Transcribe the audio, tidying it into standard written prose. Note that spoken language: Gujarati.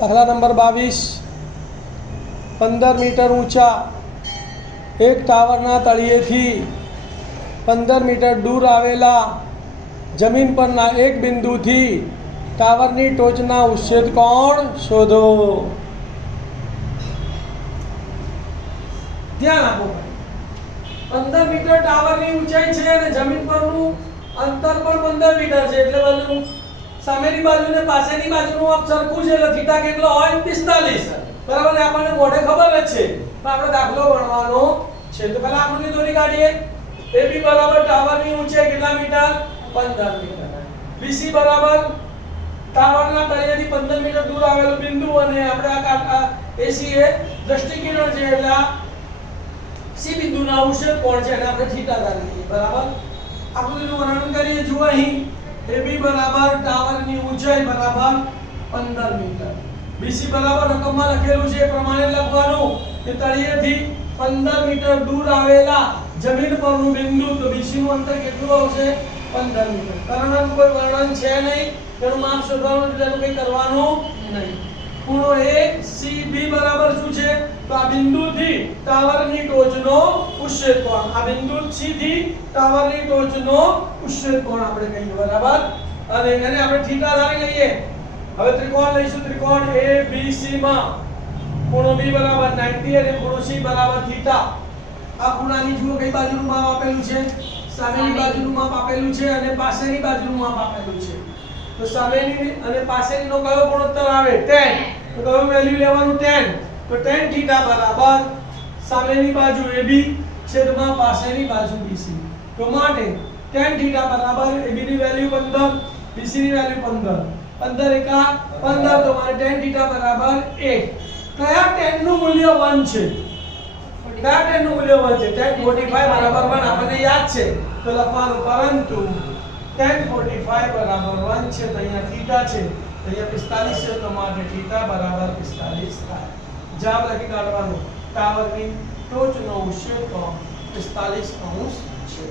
दाखला नंबर 22 15 मीटर ऊंचा एक टावरना तळिયેથી 15 मीटर दूर आवेला जमीन पરના एक બિંદુથી ટાવરની ટોચના ઉચ્છેદ કોણ શોધો। ધ્યાન આપો, 15 મીટર ટાવરની ઊંચાઈ છે અને જમીન પરનું અંતર પણ 15 મીટર છે, એટલે બાજુ સામેની બાજુ ને પાછળની બાજુનું આપ સરખું છે એટલે થીટા કેટલો હોય 45, બરાબર ને? આપણને મોઢે ખબર જ છે, પણ આપણે દાખલો ગણવાનો છે તો પહેલા આકૃતિ દોરી કાઢીએ। AB બરાબર ટાવરની ઊંચાઈ કેટલા મીટર? 15 મીટર। BC બરાબર ટાવરના તળિયેથી 15 મીટર દૂર આવેલું બિંદુ અને આપણે આ AC એ દૃષ્ટિકિરણ છે એટલે આ C બિંદુના ઉચ્છેદ કોણ છે અને આપણે થીટા ધારીએ, બરાબર? આકૃતિનું વર્ણન કરીએ। જુઓ અહીં AB બરાબર ટાવરની ઊંચાઈ બરાબર 15 મીટર, BC બરાબર રકમમાં લખેલું છે એ પ્રમાણે લખવાનું કે તળિયેથી 15 મીટર દૂર આવેલા જમીન પરનું બિંદુ, તો BC નું અંતર કેટલું આવશે? 15 મીટર। કર્ણનું કોઈ વર્ણન છે નહીં, તેનું માપ શોધવાનું, તેનું કંઈ કરવાનું નહીં। ખૂણો ACB બરાબર શું છે? તો આ બિંદુથી ટાવરની ટોચનો ઉચ્છેદ કોણ, આ બિંદુ C થી ટાવરની ટોચનો ઉચ્છેદ કોણ આપણે કહીએ, બરાબર? અને એને આપણે થીટા ધારી લઈએ। હવે ત્રિકોણ લઈશું, ત્રિકોણ ABC માં ખૂણો B બરાબર 90 અને ખૂણો C બરાબર થીટા। આ ખૂણાની જુઓ કઈ બાજુનું માપ આપેલું છે? સામેની બાજુનું માપ આપેલું છે અને પાછળની બાજુનું માપ આપેલું છે। તો સામેની અને પાછળનો કયો ગુણોત્તર આવે? tan। તો કયું વેલ્યુ લેવાનું? tan। તો tan થીટા બરાબર સામેની બાજુ AB છેદમાં પાછળની બાજુ BC। તો માટે tan થીટા બરાબર AB ની વેલ્યુ 15, BC ની વેલ્યુ 15, 15 એકા 15, તો મારે tan થીટા બરાબર 1। કયા tan નું મૂલ્ય 1 છે? કયા tan નું મૂલ્ય 1 છે? tan 45 બરાબર 1 આપણને યાદ છે તો લખવાનું, પરંતુ tan 45 બરાબર 1 છે તો અહીંયા થીટા છે તો અહીંયા 45 છે તો માટે થીટા બરાબર 45 થાય। જવાબ લખી કાઢવાનો, ટાવરની ટોચનો ઉચ્છેદ કોણ 45 અંશ છે।